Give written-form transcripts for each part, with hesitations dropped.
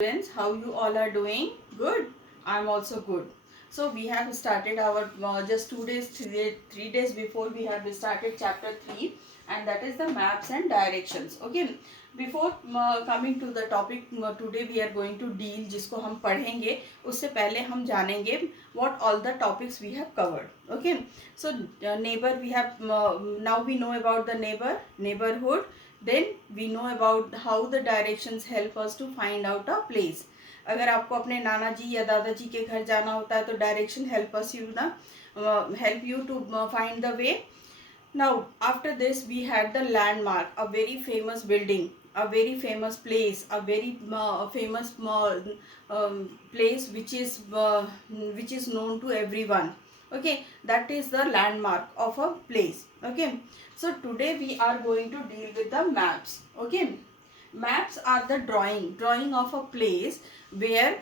Friends, how you all are doing? Good. I'm also good. So we have started our just 2 days, 3 days before we have started chapter 3, and that is the maps and directions. Okay. Before coming to the topic, today we are going to deal जिसको हम पढ़ेंगे उससे पहले हम जानेंगे what all the topics we have covered. Okay. So neighbor we have now we know about the neighborhood. Then we know about how the directions help us to find out a place. अगर आपको अपने नाना जी या दादाजी के घर जाना होता है तो direction help you to find the way. Now after this we had the landmark, a very famous building, a very famous place, a very famous place which is known to everyone. Okay, that is the landmark of a place. Okay, so today we are going to deal with the maps. Okay, maps are the drawing of a place where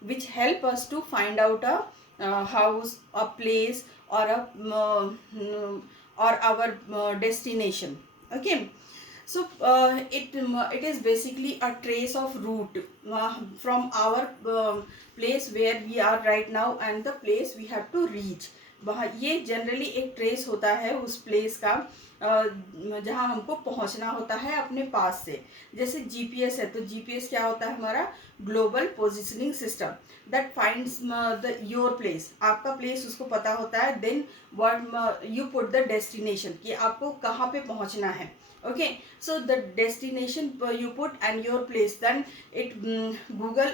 which help us to find out a house, a place, or or our destination. Okay, so it is basically a trace of route from our place where we are right now and the place we have to reach. वहाँ ये generally एक trace होता है उस place का जहाँ हमको पहुँचना होता है अपने पास से. जैसे जीपीएस है तो जीपीएस क्या होता है हमारा global positioning system that finds the your place. आपका प्लेस उसको पता होता है. Then what you put the destination कि आपको कहाँ पे पहुँचना है. Okay, so the destination you put and your place, then it Google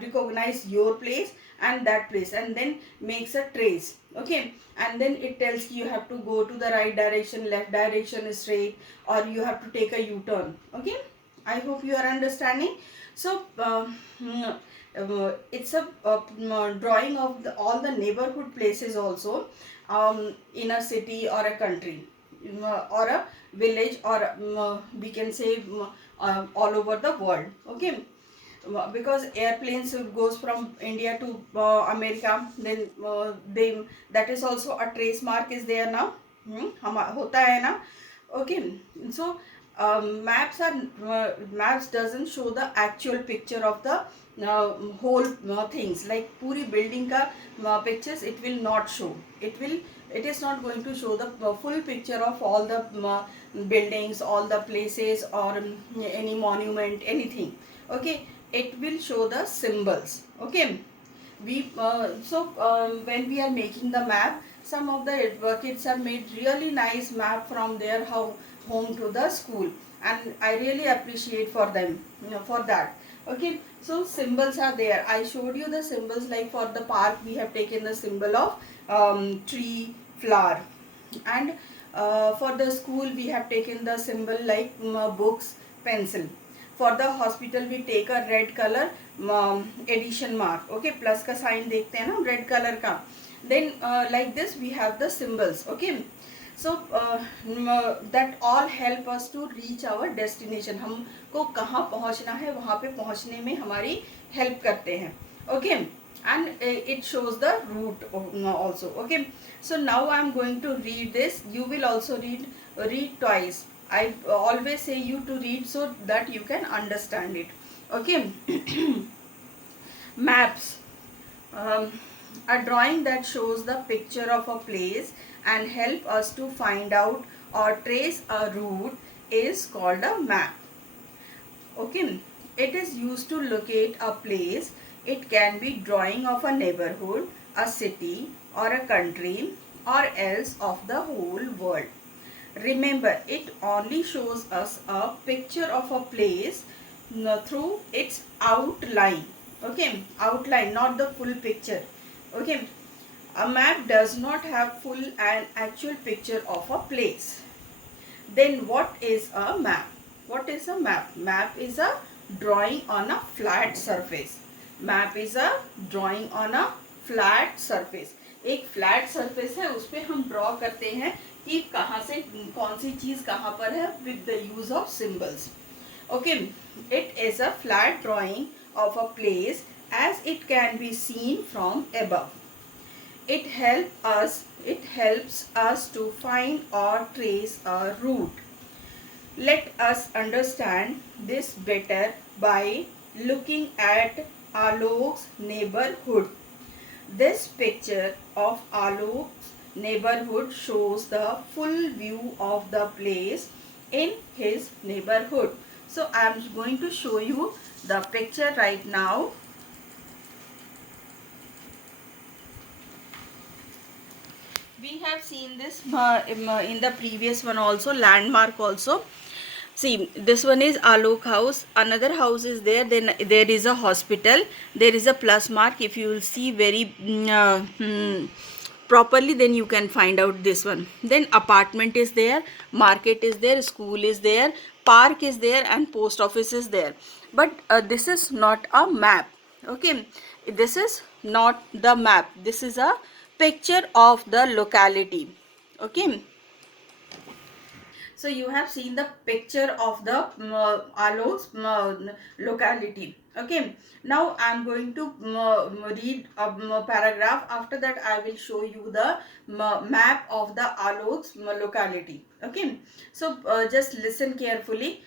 recognize your place and that place and then makes a trace. Okay, and then it tells you have to go to the right direction, left direction is straight, or you have to take a u-turn. Okay, I hope you are understanding. So it's a drawing of all the neighborhood places also in a city or a country or a village or we can say all over the world. Okay, because airplanes goes from India to America, then they that is also a trace mark is there now. हम होता है ना. Okay, so maps doesn't show the actual picture of the whole things, like पूरी building का pictures it will not show. It is not going to show the full picture of all the buildings, all the places, or any monument, anything. Okay, it will show the symbols. Okay, when we are making the map, some of the kids have made really nice map from their home to the school, and I really appreciate for them, for that. Okay, so symbols are there. I showed you the symbols, like for the park we have taken the symbol of tree, flower, and for the school we have taken the symbol like books, pencil. For the hospital we take a red color addition mark. Okay, plus का sign देखते हैं ना red color का. Then like this we have the symbols. Okay, so that all help us to reach our destination. हमको कहाँ पहुँचना है वहाँ पे पहुँचने में हमारी help करते हैं. Okay, and it shows the route also. Okay, so now I am going to read this. You will also read twice. I always say you to read so that you can understand it. Okay. Maps, a drawing that shows the picture of a place and help us to find out or trace a route is called a map. Okay, it is used to locate a place. It can be drawing of a neighborhood, a city, or a country, or else of the whole world. Remember, it only shows us a picture of a place through its outline. Okay, outline, not the full picture. Okay, a map does not have full and actual picture of a place. Then what is a map? What is a map? Map is a drawing on a flat surface. Map is a drawing on a flat surface. एक flat surface है उस पर हम draw करते हैं कि कहाँ से कौन सी चीज़ कहाँ पर है with the use of symbols. Okay, it is a flat drawing of a place as it can be seen from above. It helps us to find or trace a route. Let us understand this better by looking at Alok's neighborhood. This picture of Alok's neighborhood shows the full view of the place in his neighborhood. So I am going to show you the picture right now. We have seen this in the previous one also, landmark also. See, this one is Alok house. Another house is there. Then there is a hospital. There is a plus mark. If you will see very properly, then you can find out this one. Then apartment is there. Market is there. School is there. Park is there. And post office is there. But this is not a map. Okay. This is not the map. This is a picture of the locality. Okay. So you have seen the picture of the Alok's locality. Okay. Now I am going to read a paragraph. After that I will show you the map of the Alok's locality. Okay. So just listen carefully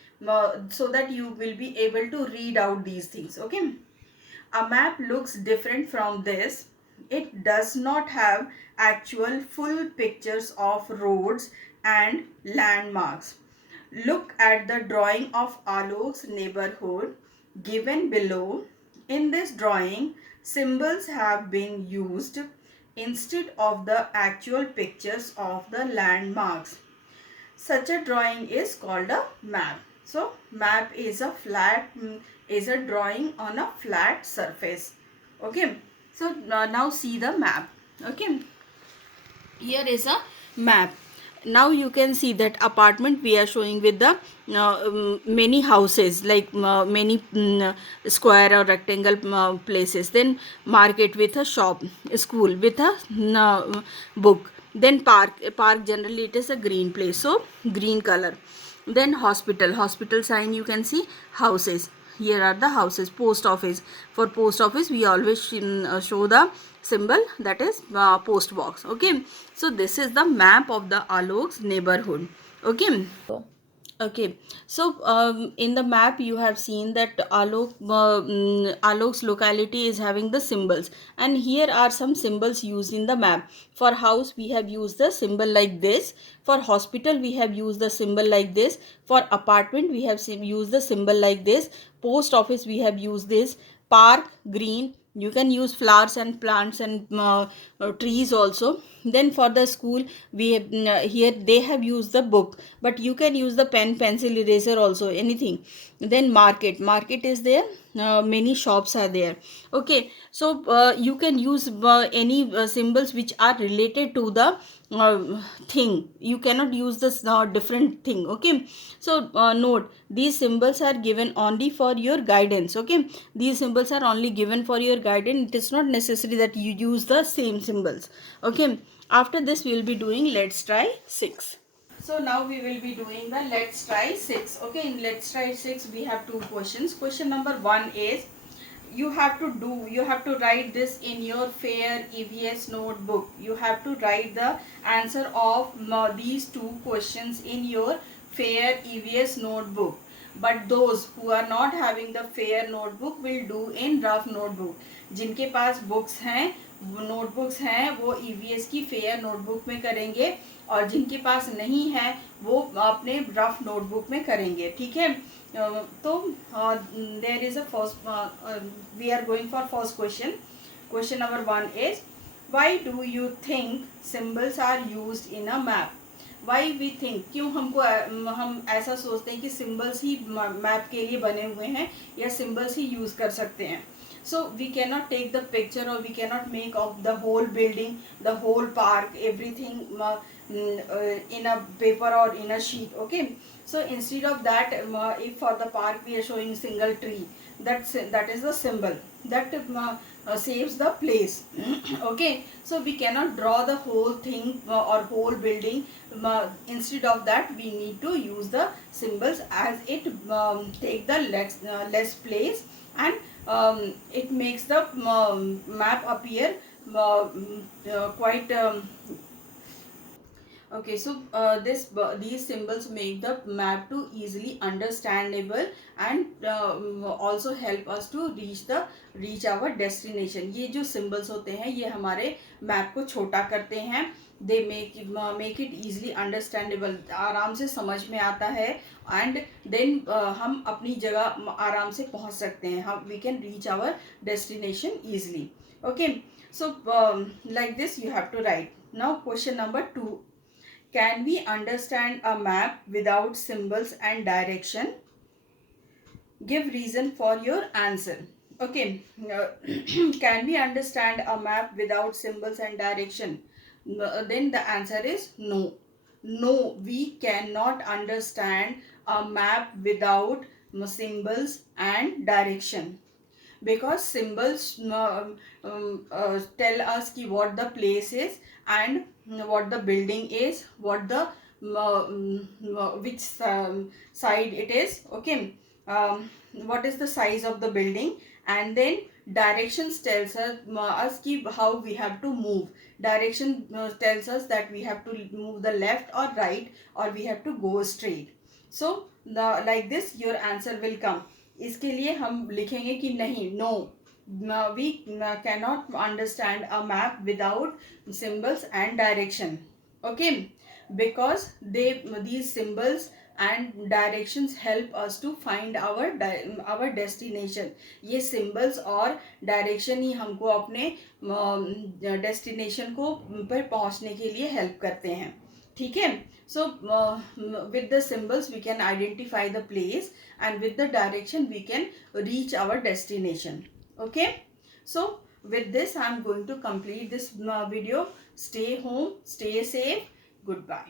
so that you will be able to read out these things. Okay. A map looks different from this. It does not have actual full pictures of roads and landmarks. Look at the drawing of Alok's neighborhood given below. In this drawing, symbols have been used instead of the actual pictures of the landmarks. Such a drawing is called a map. So map is a is a drawing on a flat surface. Okay. So now see the map. Okay. Here is a map. Now you can see that apartment we are showing with the many houses, like many square or rectangle places. Then market with a shop, school with a book. Then park generally it is a green place, so green color. Then hospital sign, you can see houses. Here are the houses. Post office, for post office we always show the symbol, that is post box. Okay. So this is the map of the Alok's neighborhood. Okay. Okay, so in the map you have seen that Alok's locality is having the symbols, and here are some symbols used in the map. For house we have used the symbol like this. For hospital we have used the symbol like this. For apartment we have used the symbol like this. Post office we have used this. Park green. You can use flowers and plants and trees also. Then for the school we have, here they have used the book, but you can use the pen, pencil, eraser also, anything. Then market is there. Many shops are there. Okay, so you can use any symbols which are related to the thing. You cannot use this different thing. Okay, so note, these symbols are given only for your guidance. Okay, these symbols are only given for your guidance. It is not necessary that you use the same symbols. Okay, after this we will be doing let's try 6. So now we will be doing the let's try 6. Okay, in let's try 6 we have two questions. Question number 1 is, you have to write this in your fair EVS notebook. You have to write the answer of these two questions in your fair EVS notebook. But those who are not having the fair notebook will do in rough notebook. जिनके पास books हैं, notebooks हैं, वो EVS की fair notebook में करेंगे, और जिनके पास नहीं है वो अपने रफ नोटबुक में करेंगे. ठीक है. तो there is a first, we are going for first question. Question number 1 is, why do you think symbols are used in a map? Why we think, क्यों हम ऐसा सोचते हैं कि सिंबल्स ही मैप के लिए बने हुए हैं या सिंबल्स ही यूज कर सकते हैं. So we cannot take the picture, or we cannot make of the whole building, the whole park, everything in a paper or in a sheet. Okay, so instead of that, if for the park we are showing single tree, that is the symbol that saves the place. Okay, so we cannot draw the whole thing or whole building. Instead of that we need to use the symbols, as it take the less place, and it makes the map appear quite Okay, so these symbols make the map to easily understandable and also help us to reach our destination. ये जो symbols होते हैं ये हमारे map को छोटा करते हैं. They make it easily understandable. आराम से समझ में आता है and then हम अपनी जगह आराम से पहुंच सकते हैं. हम we can reach our destination easily. Okay, so like this you have to write. Now question number 2. Can we understand a map without symbols and direction? Give reason for your answer. Okay, can we understand a map without symbols and direction? Then the answer is no. No, we cannot understand a map without symbols and direction, because symbols tell us ki what the place is and what the building is, what the which side it is. Okay, what is the size of the building, and then directions tells us ki how we have to move. Direction tells us that we have to move the left or right, or we have to go straight. So like this your answer will come. इसके लिए हम लिखेंगे कि नहीं, no, we cannot understand a map without symbols and direction. Okay, because these symbols and directions help us to find our destination. ये symbols और direction ही हमको अपने destination को पर पहुंचने के लिए help करते हैं. ठीक है. So with the symbols we can identify the place, and with the direction we can reach our destination. Okay, so with this I am going to complete this video. Stay home, stay safe. Goodbye.